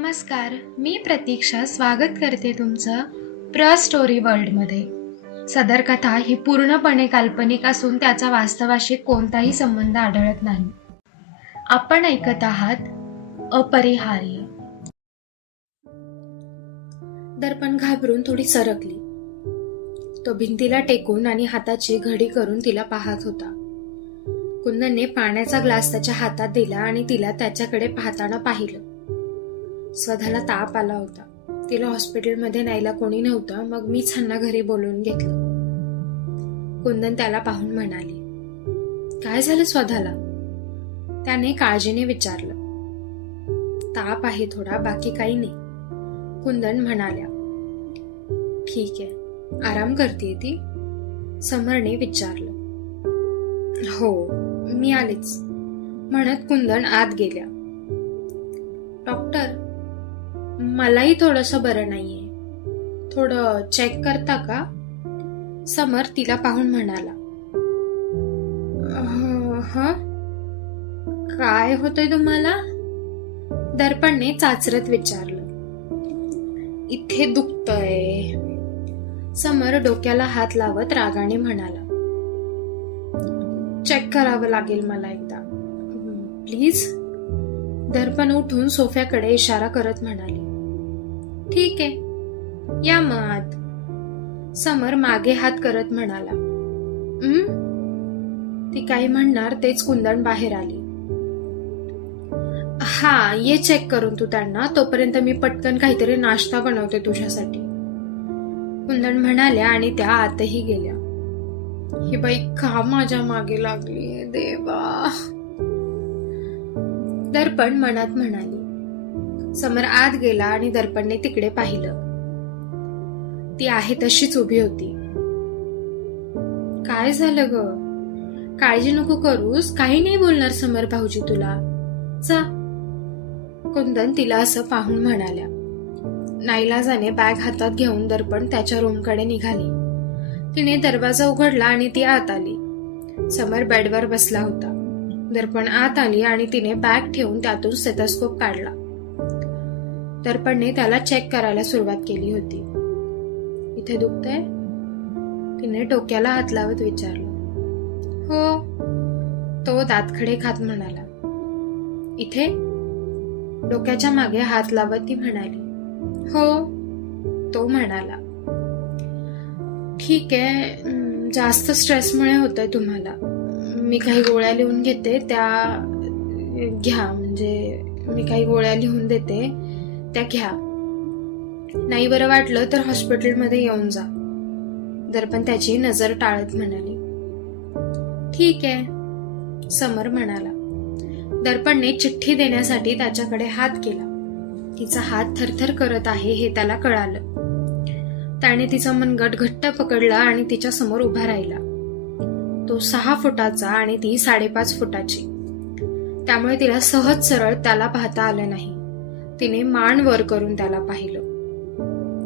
नमस्कार, मी प्रतीक्षा स्वागत करते तुमचं प्र स्टोरी वर्ल्डमध्ये. सदर कथा ही पूर्णपणे काल्पनिक असून त्याचा वास्तवाशी कोणताही संबंध आढळत नाही. आपण ऐकत आहात अपरिहार्य. दर्पण घाबरून थोडी सरकली. तो भिंतीला टेकून आणि हाताची घडी करून तिला पाहत होता. कुंदनने पाण्याचा ग्लास त्याच्या हातात दिला आणि तिला त्याच्याकडे पाहताना पाहिलं. स्वधाला ताप आला होता. तिला हॉस्पिटलमध्ये न्यायला कोणी नव्हतं, मग मीच ह्यांना घरी बोलवून घेतलं. कुंदन त्याला पाहून म्हणाली, काय झालं स्वधाला? त्याने काळजीने विचारलं. ताप आहे थोडा, बाकी काही नाही, कुंदन म्हणाल्या. ठीक आहे, आराम करतेय ती? समरने विचारलं. हो, मी आलेच, म्हणत कुंदन आत गेल्या. डॉक्टर, मलाही थोडंसं बरं नाहीये, थोडं चेक करता का? समर तिला पाहून म्हणाला. काय होतंय तुम्हाला? दर्पणने चाचरत विचारलं. इथे दुखतंय, समर डोक्याला हात लावत रागाने म्हणाला. चेक करावं लागेल मला एकदा, प्लीज. दर्पण उठून सोफ्याकडे इशारा करत म्हणाली. ठीक आहे, या मग आत. समर मागे हात करत म्हणाला. ती काही म्हणणार तेच कुंदन बाहेर आली. हा, ये चेक करून तू त्यांना, तोपर्यंत मी पटकन काहीतरी नाश्ता बनवते तुझ्यासाठी, कुंदन म्हणाल्या आणि त्या आतही गेल्या. ही बाई का माझ्या मागे लागली देवा, दर्पण मनात म्हणाली. समर आत गेला आणि दर्पणने तिकडे पाहिलं. ती आहे तशीच उभी होती. काय झालं ग? काळजी नको करूस, काही नाही बोलणार समर भाऊजी तुला, जा, कुंदन तिला असं पाहून म्हणाल्या. नाईलाजाने बॅग हातात घेऊन दर्पण त्याच्या रूमकडे निघाली. तिने दरवाजा उघडला आणि ती आत आली. समर बेडवर बसला होता. दर्पण आत आली आणि तिने बॅग ठेवून त्यातून स्टेथोस्कोप काढला. दर्पणने त्याला चेक करायला सुरुवात केली होती. इथे दुखतंय? तिने डोक्याला हात लावत विचारलं. हो, तो दातखडे खात म्हणाला. इथे? डोक्याच्या मागे हात लावत ती म्हणाली. हो, तो म्हणाला. ठीक आहे, जास्त स्ट्रेसमुळे होतंय तुम्हाला, मी काही गोळ्या लिहून घेते, त्या घ्या, म्हणजे मी काही गोळ्या लिहून देते, त्या घ्या. नाही बरं वाटलं तर हॉस्पिटलमध्ये येऊन जा. दर्पण त्याची नजर टाळत म्हणाली. ठीक आहे, समर म्हणाला. दर्पणने चिठ्ठी देण्यासाठी त्याच्याकडे हात केला. तिचा हात थरथर करत आहे हे त्याला कळालं. त्याने तिचा मनगट घट्ट पकडला आणि तिच्या समोर उभा राहिला. तो 6 फुटाचा आणि ती 5.5 फुटाची, त्यामुळे तिला सहज सरळ त्याला पाहता आलं नाही. तिने मान वर करून त्याला पाहिलं.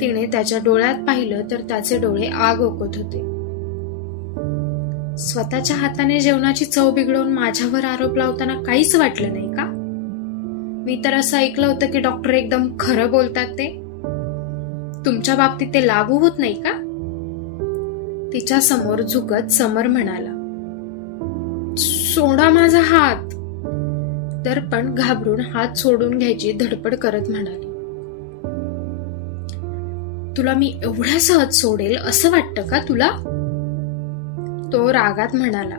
तिने त्याच्या डोळ्यात पाहिलं तर त्याचे डोळे आग ओकत होते. स्वतःच्या हाताने जेवणाची चव बिघडवून माझ्यावर आरोप लावताना काहीच वाटलं नाही का? मी तर असं ऐकलं होतं की डॉक्टर एकदम खरं बोलतात, ते तुमच्या बाबतीत ते लागू होत नाही का? तिच्या समोर झुकत समर म्हणाला. सोडा माझा हात. दर्पण घाबरून हात सोडून घ्यायची धडपड करत म्हणाली. तुला मी एवढ्या सहज सोडेल असं वाटतं का तुला? तो रागात म्हणाला.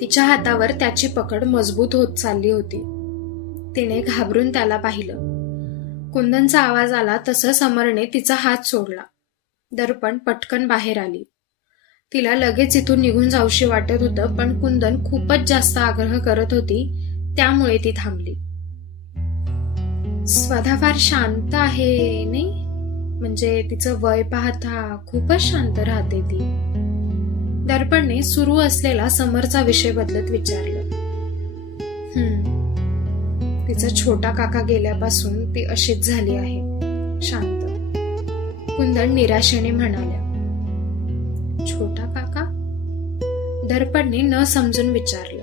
तिच्या हातावर त्याची पकड मजबूत होत चालली होती. तिने घाबरून त्याला पाहिलं. कुंदनचा आवाज आला तसं समरने तिचा हात सोडला. दर्पण पटकन बाहेर आली. तिला लगेच इथून निघून जाऊशी वाटत होतं, पण कुंदन खूपच जास्त आग्रह करत होती, त्यामुळे ती थांबली. स्वधा फार शांत आहे नाही, म्हणजे तिचं वय पाहता खूपच शांत राहते ती. दर्पणने सुरू असलेला समरचा विषय बदलत विचारलं. तिचा छोटा काका गेल्यापासून ती अशीच झाली आहे, शांत, कुंदन निराशेने म्हणाल्या. छोटा काका? दर्पणने न समजून विचारलं.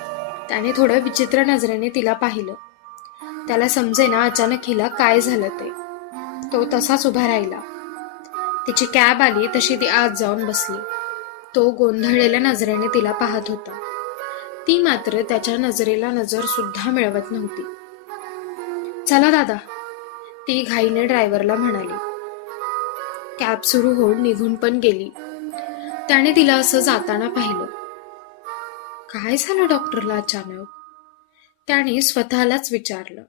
त्याने थोड्या विचित्र नजरेने तिला पाहिलं. त्याला समजेना अचानक हिला काय झालं ते. तो तसाच उभा राहिला. तिची कॅब आली तशी ती आत जाऊन बसली. तो गोंधळलेल्या नजरेने तिला पाहत होता. ती मात्र त्याच्या नजरेला नजर सुद्धा मिळवत नव्हती. चला दादा, ती घाईने ड्रायव्हरला म्हणाली. कॅब सुरू होऊन निघून पण गेली. त्याने तिला असं जाताना पाहिलं. काय झालं डॉक्टरला अचानक? त्याने स्वतःलाच विचारलं.